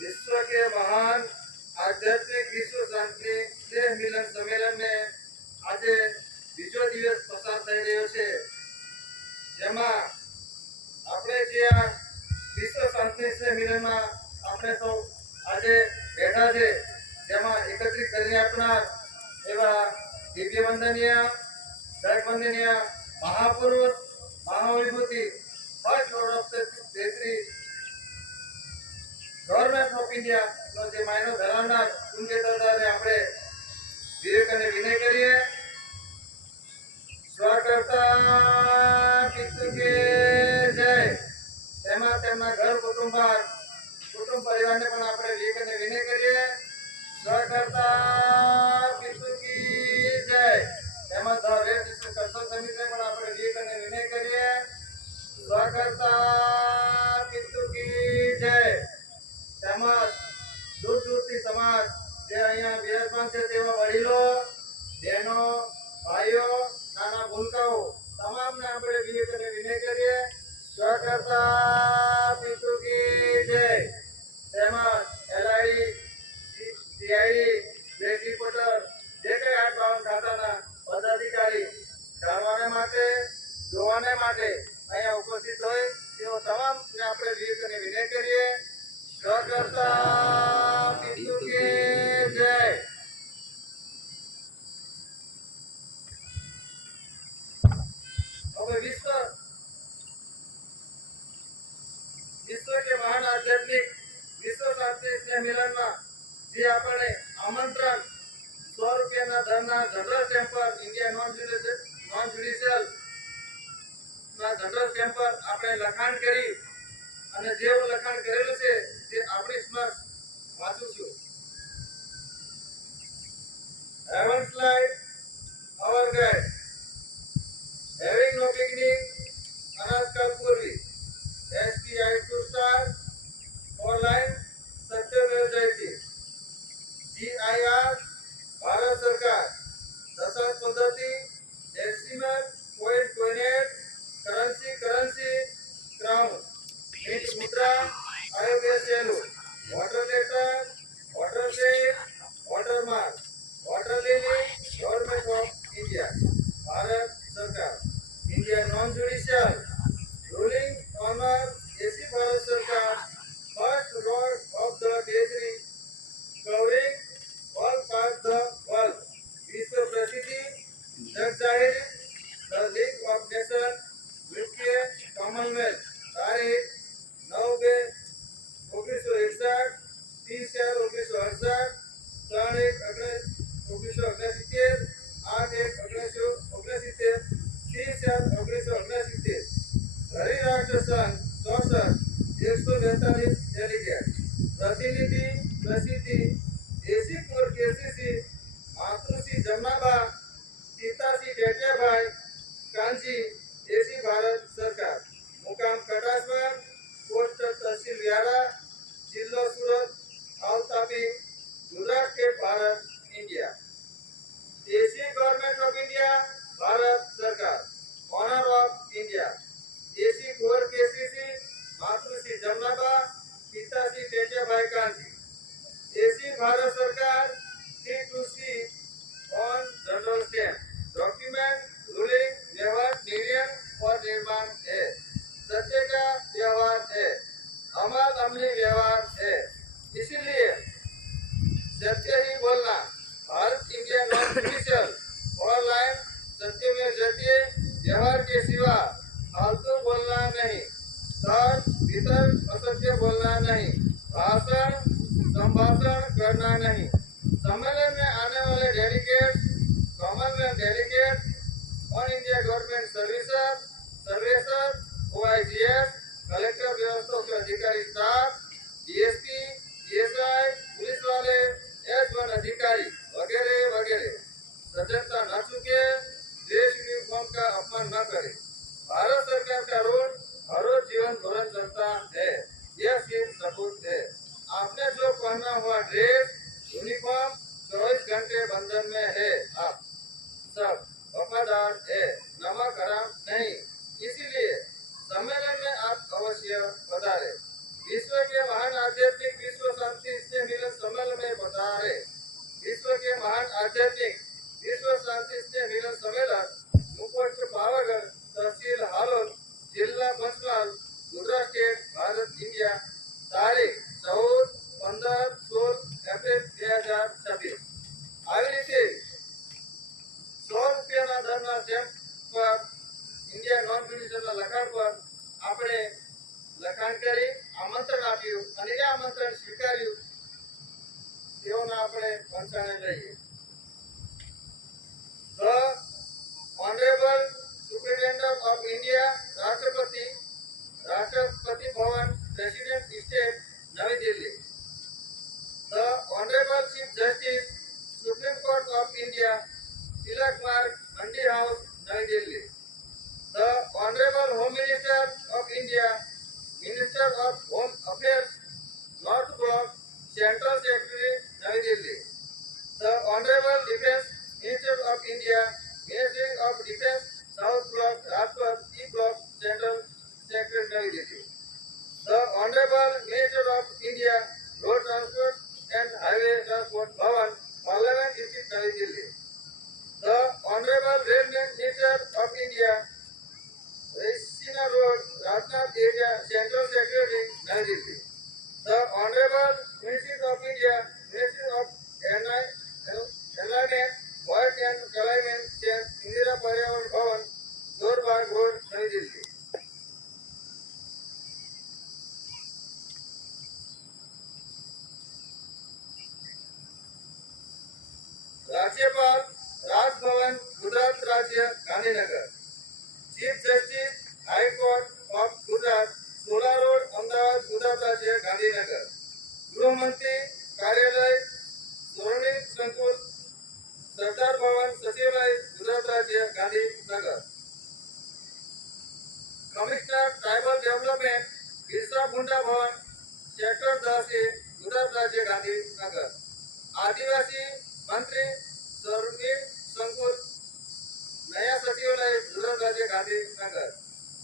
विश्व के महान आध्यात्मिक विश्व शांति स्नेह मिलन सम्मेलन में आज बीजो दिवस पसार થઈ રહ્યો છે જેમાં આપણે જે આ વિશ્વ શાંતિ સ્નેહ મિલનમાં આપણે સૌ આજે બેઠા છે જેમાં એકત્રિત કરીને આપનાર એવા દિવ્ય વંદનીય જગવંદનીય મહાપુરુષ મહાવિભૂતિ ફર્સ્ટ લોર્ડ ઓફ ધ તેત્રી ગવર્મેન્ટ ઓફ ઇન્ડિયા નો જે માયનો ધરાવનાર કુંજેતરદારે આપણે વિવેક અને વિનય કરીએ સ્વકર્તા પિતૃ કે જય તેમાં તેમના ઘર કુટુંબ પરિવારને પણ આપણે વિવેક અને વિનય કરીએ સ્વકર્તા પિતૃ કી જય તેમાં ધ રેડ ડિસ્ટ્રિક્ટ કલ્ચરલ સમિતિને પણ આપણે વિવેક અને વિનય કરીએ સ્વકર્તા પિતૃ કી જય તેમજ દૂર દૂરથી સમાજ જે અહીંયા બિરાજમાન છે તેવા વડીલો બહેનો ભાઈઓ નાના ભૂલકાઓ તમામને આપણે વિવેક અને વિનય કરીએ સ્વકર્તા પિતૃ કી જય તેમજ એલઆઈ સીઆઈડી ગ્રેડ રિપોર્ટર જે કઈ 852 ખાતાના પદાધિકારી જાણવાને માટે જોવાને માટે અહીંયા ઉપસ્થિત હોય તેઓ તમામને આપણે વિવેક અને વિનય કરીએ સ્વકર્તા પિતૃ કી જય હવે વિશ્વ કે મહાન આધ્યાત્મિક વિશ્વ શાંતિ સ્નેહ મિલનમાં જે આપણે આમંત્રણ 100 રૂપિયાના દરના general chamber India non judicial ના જનરલ ચેમ્બર આપણે લખાણ કરી અને જેવું લખાણ કરેલું છે તે આપણી સમક્ષ વાંચું છું Heaven's light, our guide. Having no beginning, Anaskal Purvi. SPI to start, 4 lines, Satyamev Jayati. GIR, Bharat Sarkar. Dasas Paddhati, Decimal, point, coinage, currency, crown. Mint Mudra, IOBS yellow. Water letter, water shade, watermark. Water lily, Government of India. Bharat Sarkar. India non-judicial. Ruling honor AC Bharat Sarkar. First Lord of the Treasury. Covering all parts the world. Vishwa Prasiddhi. Jag Zahiri. The League of Nations. British Commonwealth. Tarikh 9/2/1961. 30/4/1968. 3/1/1969. 8/1/1969. 30/4/1969. Hari राष्ट्र संघ 64 142 delegate प्रतिनिधि प्रसिद्धि AC कोर KCC मातृश्री जमनाबा पिताश्री डेटियाभाई कांजी एसी भारत सरकार मुकाम कटासवर पोस्ट तहसील व्यारा जिल्लो सूरत हाल तापी गुजरात स्टेट भारत इंडिया एसी गवर्नमेंट ऑफ इंडिया भारत सरकार ऑनर ऑफ इंडिया एसी कोर केसीसी मातृश्री जमनाबा पिताश्री टेटियाभाई कांजी एसी भारत सरकार C2C on general stamp document ruling व्यवहार निर्णय और निर्माण है सत्य का व्यवहार है अमल अमली व्यवहार है इसीलिए सत्य ही बोलना भारत इंडिया नॉन ज्युडिशियल और लाइन सत्य में जयते व्यवहार के सिवा फालतू बोलना नहीं सच भीतर असत्य बोलना नहीं भाषण संभाषण करना नहीं सम्मेलन में आने वाले delegate Commonwealth delegate on India government services OIGS collector व्यवस्था के अधिकारी स्टाफ DSP DSI पुलिस वाले S1 अधिकारी वगैरह वगैरह सजगता न चुके देश यूनिफॉर्म का अपमान न करे भारत सरकार का रोल हर रोज जीवन धोरण चलता है यह सिर्फ सबूत है आपने जो पहना हुआ ड्रेस यूनिफॉर्म 24 घंटे बंधन में है आप सब वफादार है नमक हराम नहीं इसीलिए सम्मेलन में आप अवश्य पधारे विश्व के महान आध्यात्मिक विश्व शांति स्नेह मिलन सम्मेलन में बता रहे। विश्व के महान आध्यात्मिक विश्व शांति स्नेह मिलन सम्मेलन मुपोस्ट पावागढ़ तहसील हालोद जिला पंचमहाल गुजरात स्टेट भारत इंडिया तारीख 14, 15, 16 एप्रिल 2026 આવી રીતે 100 રૂપિયાના દરના સ્ટેમ્પ પર ઇન્ડિયા નોન જ્યુડિશિયલના લખાણ પર આપણે લખાણ કરી આમંત્રણ આપ્યું અને એ આમંત્રણ સ્વીકાર્યું તેઓના આપણે પંચાણે લઈએ. The Honorable Superintendent of India, Rashtrapati Bhavan, President State, Navi Delhi. The Honorable Chief Justice, Supreme Court of India, Tilak Marg, Mandi House, Navi Delhi. The Honorable Home Minister of India, Minister of Home Affairs, North Block, Central Secretary, Navi Delhi. The Honorable Defense Minister of India, Ministry of Defense, South Block, Rajpath, E Block, Central Secretary, Navi Delhi. The Honorable Minister of India, Road Transport and Highway Transport, Bhavan, Parliament District, Navi Delhi. The Honorable Railway Minister of India, Raisina Road, Rajnath Area, Central Secretary, Navi Delhi. The Honorable Minister of India, Minister of Environment, Voice and Climate Change, Indira Paryavan Bhavan, Dorbag Road, Navi Delhi. राज्यपाल राजभवन गुजरात राज्य Gandhinagar. Chief justice high court of Gujarat 16 road Amdavad Gujarat राज्य गांधीनगर. गृह मंत्री कार्यालय स्वर्णिम संकुल सरदार भवन सचिवालय गुजरात राज्य Gandhinagar. Commissioner tribal development Birsa Munda Bhavan sector 10 Gujarat राज्य गांधीनगर. आदिवासी मंत्री स्वर्णिम संकुल नया सचिवालय गुजरात राज्य गांधीनगर.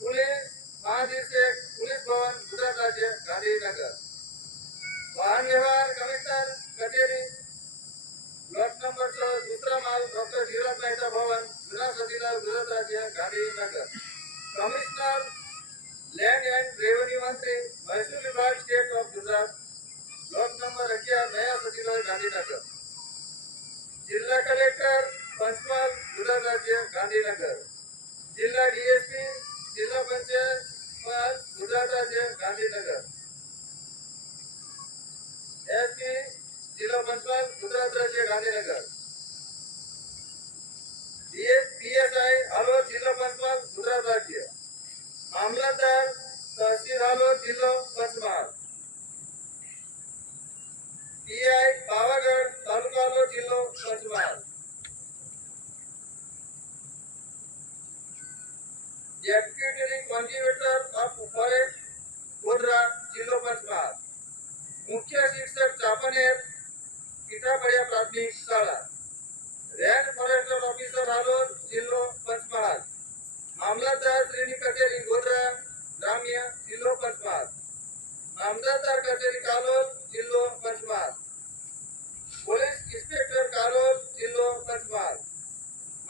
पुलिस महानिदेशक पुलिस भवन गुजरात राज्य गांधीनगर. वाहन व्यवहार कमिश्नर कचेरी प्लॉट नंबर 6 दूसरा माल डॉक्टर जीराज मेहता भवन जुना सचिवालय गुजरात राज्य Gandhinagar. Commissioner land and revenue मंत्री महसूल विभाग state of Gujarat plot number 11 नया सचिवालय गांधीनगर. जिला कलेक्टर पंचमहाल गुजरात राज्य गांधीनगर. जिला डीएसपी जिला पंचायत गुजरात राज्य गांधीनगर. एसपी जिला पंचमहाल गुजरात राज्य गांधीनगर. पीएसआई हालोद जिला पंचमहाल गुजरात राज्य. मामलतदार तहसील हालोद जिला पंचमहाल. पीआई पावागढ़ तालुका हालोद जिला Panchmahal. Deputy contributor of forest Godhra जिला पंचमहाल. मुख्य शिक्षक चापनेर पिठापड़िया प्राथमिक शाळा. रेंज फॉरेस्टर ऑफिसर हालोद जिला पंचमहाल. मामलतदार श्रेणी कचेरी गोधरा ग्राम्य जिला पंचमहाल. मामलतदार कचेरी कालोल जिला पंचमहाल. पुलिस इंस्पेक्टर कालोल जिला पंचमहाल.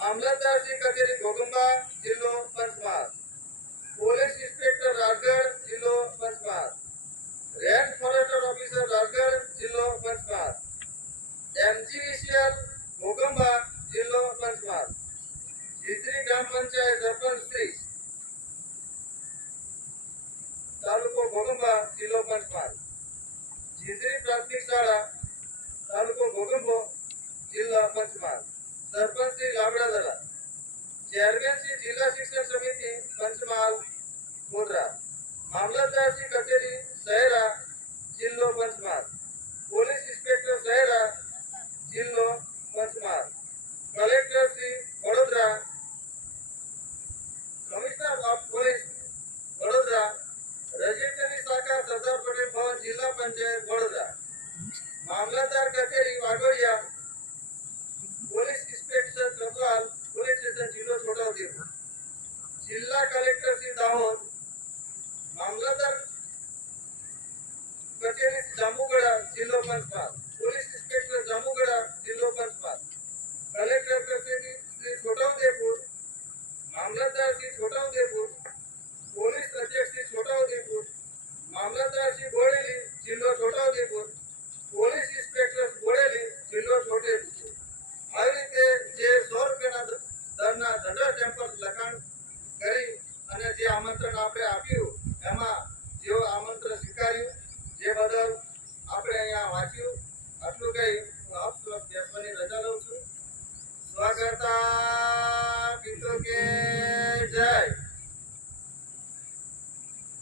मामलतदार श्री कचेरी गोगंबा जिला पंचमहाल. पुलिस इंस्पेक्टर राजगढ़ जिला Panchmahal. Range forester officer Rajgarh जिला पंचमहाल. एमजीवीसीएल गोगंबा जिला पंचमहाल. झिंझरी ग्राम पंचायत सरपंच श्री तालुको गोगंबा जिला पंचमहाल. झिंझरी प्राथमिक शाळा तालुको गोगंबो जिला पंचमहाल. सरपंच श्री लाबड़ादरा. चेयरमैन श्री जिला शिक्षण समिति पंचमहाल गोधरा. मामलतदार श्री कचेरी सहरा जिला पंचमहाल. पुलिस इंस्पेक्टर सहरा जिला Panchmahal. Collector Shri Vadodara. Commissioner of police Vadodara. Registry शाखा सरदार पटेल भवन जिला पंचायत वडोदरा. मामलतदार कचेरी वाघोड़िया. पुलिस इंस्पेक्टर कोतवाल पुलिस स्टेशन जिला छोटाउदेपुर. जिला collector Shri Dahod. Mamlatdar Panchmahal, police inspector Jamugada જિલ્લો પંચમહાલ, કલેક્ટર કચેરી શ્રી છોટાઉદેપુર, મામલતદાર શ્રી છોટાઉદેપુર, પોલીસ અધ્યક્ષ શ્રી છોટાઉદેપુર,